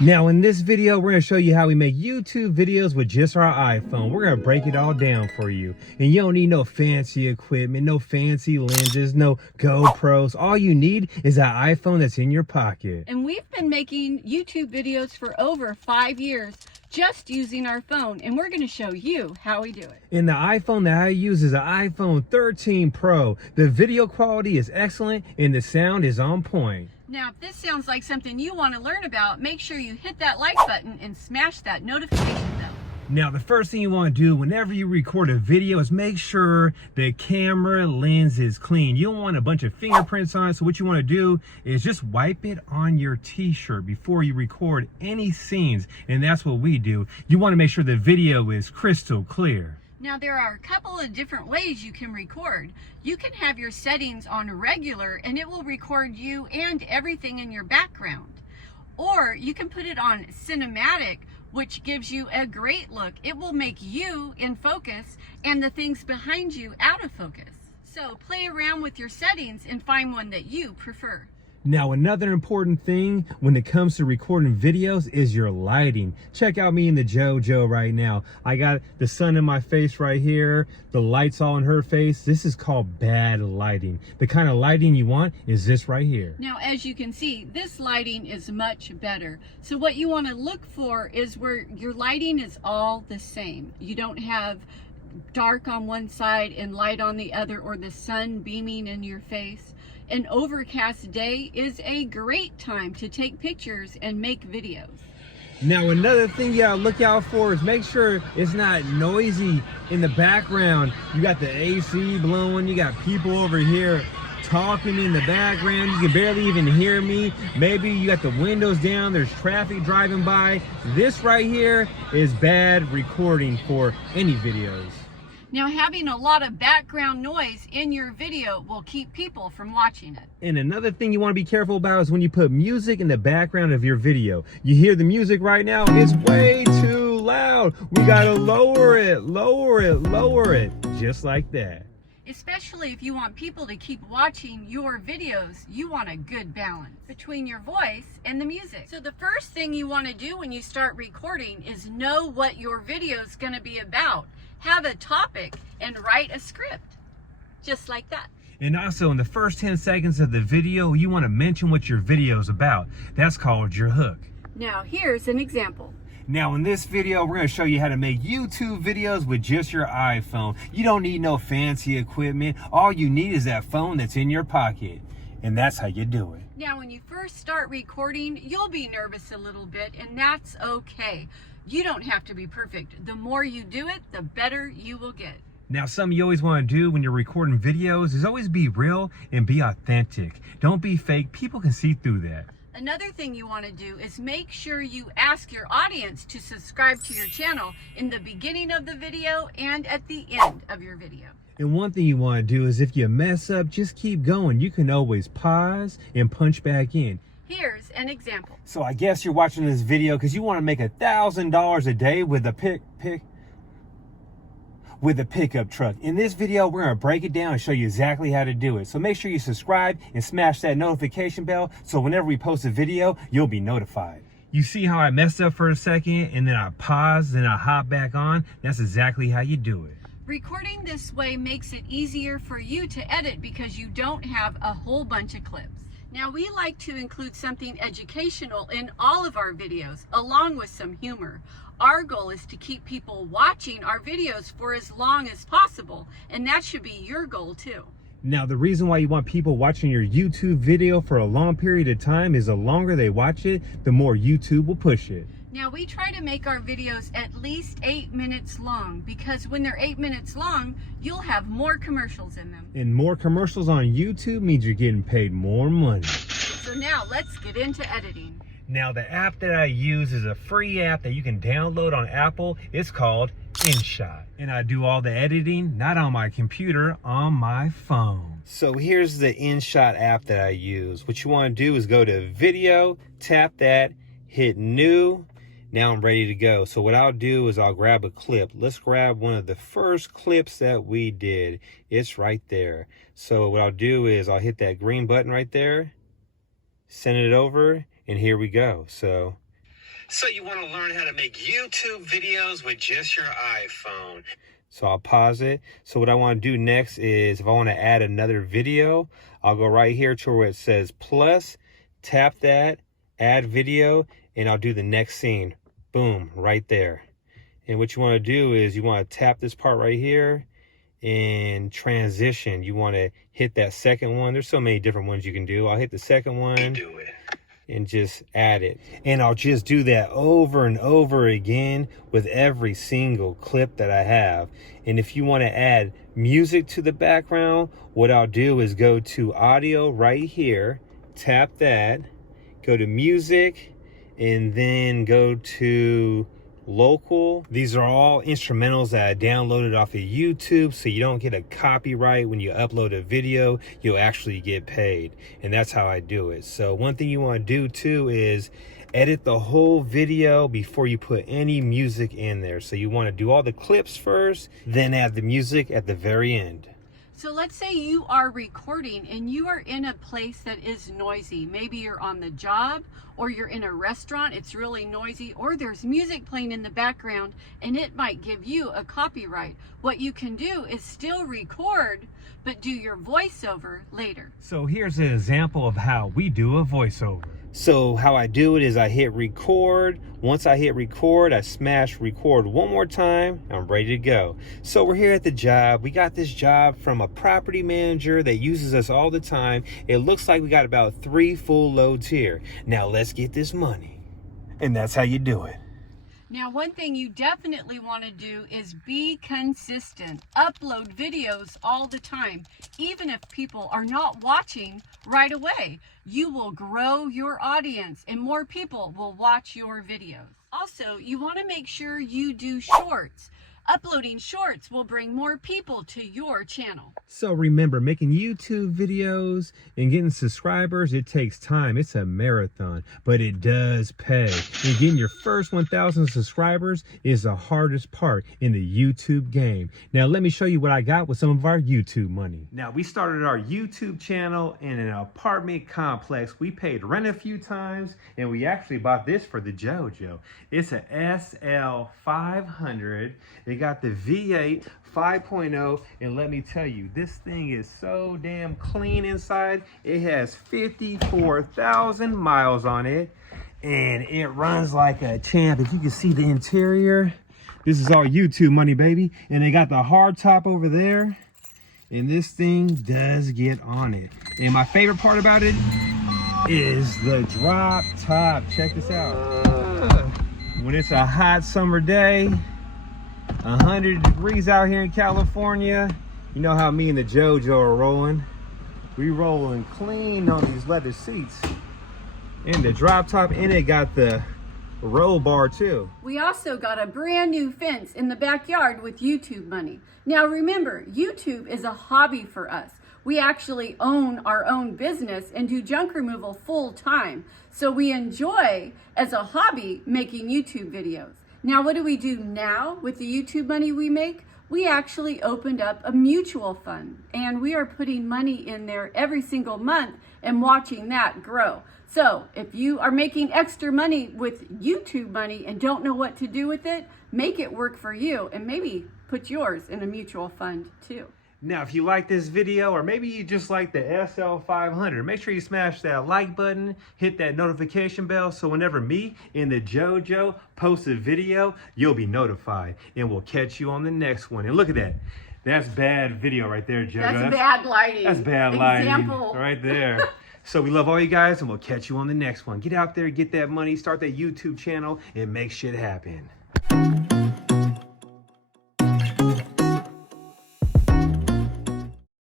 Now in this video, we're going to show you how we make YouTube videos with just our iPhone. We're going to break it all down for you. And you don't need no fancy equipment, no fancy lenses, no GoPros. All you need is that iPhone that's in your pocket. And we've been making YouTube videos for over 5 years just using our phone. And we're going to show you how we do it. And the iPhone that I use is an iPhone 13 Pro. The video quality is excellent and the sound is on point. Now, if this sounds like something you want to learn about, make sure you hit that like button and smash that notification bell. Now, the first thing you want to do whenever you record a video is make sure the camera lens is clean. You don't want a bunch of fingerprints on it, so what you want to do is just wipe it on your t-shirt before you record any scenes, and that's what we do. You want to make sure the video is crystal clear. Now, there are a couple of different ways you can record. You can have your settings on regular and it will record you and everything in your background. Or you can put it on cinematic, which gives you a great look. It will make you in focus and the things behind you out of focus. So play around with your settings and find one that you prefer. Now, another important thing when it comes to recording videos is your lighting. Check out me and the JoJo right now. I got the sun in my face right here, the lights all in her face. This is called bad lighting. The kind of lighting you want is this right here. Now, as you can see, this lighting is much better. So what you want to look for is where your lighting is all the same. You don't have dark on one side and light on the other, or the sun beaming in your face. An overcast day is a great time to take pictures and make videos. Now, another thing you gotta look out for is make sure it's not noisy in the background. You got the AC blowing, you got people over here talking in the background, you can barely even hear me. Maybe you got the windows down, there's traffic driving by. This right here is bad recording for any videos. Now, having a lot of background noise in your video will keep people from watching it. And another thing you want to be careful about is when you put music in the background of your video. You hear the music right now, it's way too loud. We gotta lower it, lower it, lower it, just like that. Especially if you want people to keep watching your videos, you want a good balance between your voice and the music. So the first thing you want to do when you start recording is know what your video is going to be about. Have a topic and write a script, just like that. And also in the first 10 seconds of the video, you want to mention what your video is about. That's called your hook. Now here's an example. Now in this video, we're going to show you how to make YouTube videos with just your iPhone. You don't need no fancy equipment. All you need is that phone that's in your pocket. And that's how you do it. Now when you first start recording, you'll be nervous a little bit, and that's okay. You don't have to be perfect. The more you do it, the better you will get. Now, something you always want to do when you're recording videos is always be real and be authentic. Don't be fake. People can see through that. Another thing you want to do is make sure you ask your audience to subscribe to your channel in the beginning of the video and at the end of your video. And one thing you want to do is if you mess up, just keep going. You can always pause and punch back in. Here's an example. So I guess you're watching this video because you want to make $1,000 a day with a pickup truck. In this video, we're going to break it down and show you exactly how to do it. So make sure you subscribe and smash that notification bell so whenever we post a video, you'll be notified. You see how I messed up for a second and then I paused and I hop back on? That's exactly how you do it. Recording this way makes it easier for you to edit because you don't have a whole bunch of clips. Now, we like to include something educational in all of our videos, along with some humor. Our goal is to keep people watching our videos for as long as possible, and that should be your goal too. Now, the reason why you want people watching your YouTube video for a long period of time is the longer they watch it, the more YouTube will push it. Now, we try to make our videos at least 8 minutes long because when they're 8 minutes long, you'll have more commercials in them. And more commercials on YouTube means you're getting paid more money. So now let's get into editing. Now, the app that I use is a free app that you can download on Apple. It's called Inshot. And I do all the editing, not on my computer, on my phone. So here's the Inshot app that I use. What you want to do is go to Video, tap that, hit New. Now I'm ready to go. So what I'll do is I'll grab a clip. Let's grab one of the first clips that we did. It's right there. So what I'll do is I'll hit that green button right there, send it over, and here we go. So So you want to learn how to make YouTube videos with just your iPhone. So I'll pause it. So what I want to do next is if I want to add another video, I'll go right here to where it says plus, tap that, add video, and I'll do the next scene. Boom, right there. And what you want to do is you want to tap this part right here and transition. You want to hit that second one. There's so many different ones you can do. I'll hit the second one. Do it. And just add it. And I'll just do that over and over again with every single clip that I have. And if you want to add music to the background, what I'll do is go to audio right here, tap that, go to music, and then go to local. These are all instrumentals that I downloaded off of YouTube, so you don't get a copyright when you upload a video. You'll actually get paid, and that's how I do it. So one thing you want to do too is edit the whole video before you put any music in there. So you want to do all the clips first, then add the music at the very end. So let's say you are recording and you are in a place that is noisy. Maybe you're on the job or you're in a restaurant, it's really noisy, or there's music playing in the background and it might give you a copyright. What you can do is still record, but do your voiceover later. So here's an example of how we do a voiceover. So how I do it is I hit record. Once I hit record, I smash record one more time. I'm ready to go. So we're here at the job. We got this job from a property manager that uses us all the time. It looks like we got about 3 full loads here. Now let's get this money. And that's how you do it. Now, one thing you definitely want to do is be consistent. Upload videos all the time. Even if people are not watching right away, you will grow your audience and more people will watch your videos. Also, you want to make sure you do shorts. Uploading shorts will bring more people to your channel. So remember, making YouTube videos and getting subscribers, it takes time. It's a marathon, but it does pay. And getting your first 1,000 subscribers is the hardest part in the YouTube game. Now, let me show you what I got with some of our YouTube money. Now, we started our YouTube channel in an apartment complex. We paid rent a few times, and we actually bought this for the JoJo. It's a SL500. It got the V8 5.0, and let me tell you, this thing is so damn clean inside. It has 54,000 miles on it, and it runs like a champ. If you can see the interior, this is all YouTube money, baby. And they got the hard top over there, and this thing does get on it. And my favorite part about it is the drop top. Check this out. When it's a hot summer day, 100 degrees out here in California, you know how me and the JoJo are rolling. We rolling clean on these leather seats. And the drop top, and it got the roll bar too. We also got a brand new fence in the backyard with YouTube money. Now remember, YouTube is a hobby for us. We actually own our own business and do junk removal full time. So we enjoy, as a hobby, making YouTube videos. Now, what do we do now with the YouTube money we make? We actually opened up a mutual fund, and we are putting money in there every single month and watching that grow. So if you are making extra money with YouTube money and don't know what to do with it, make it work for you and maybe put yours in a mutual fund too. Now, if you like this video, or maybe you just like the SL500, make sure you smash that like button, hit that notification bell, so whenever me and the JoJo post a video, you'll be notified, and we'll catch you on the next one. And look at that. That's bad video right there, JoJo. That's bad lighting. That's bad lighting. Example. Right there. So we love all you guys, and we'll catch you on the next one. Get out there, get that money, start that YouTube channel, and make shit happen.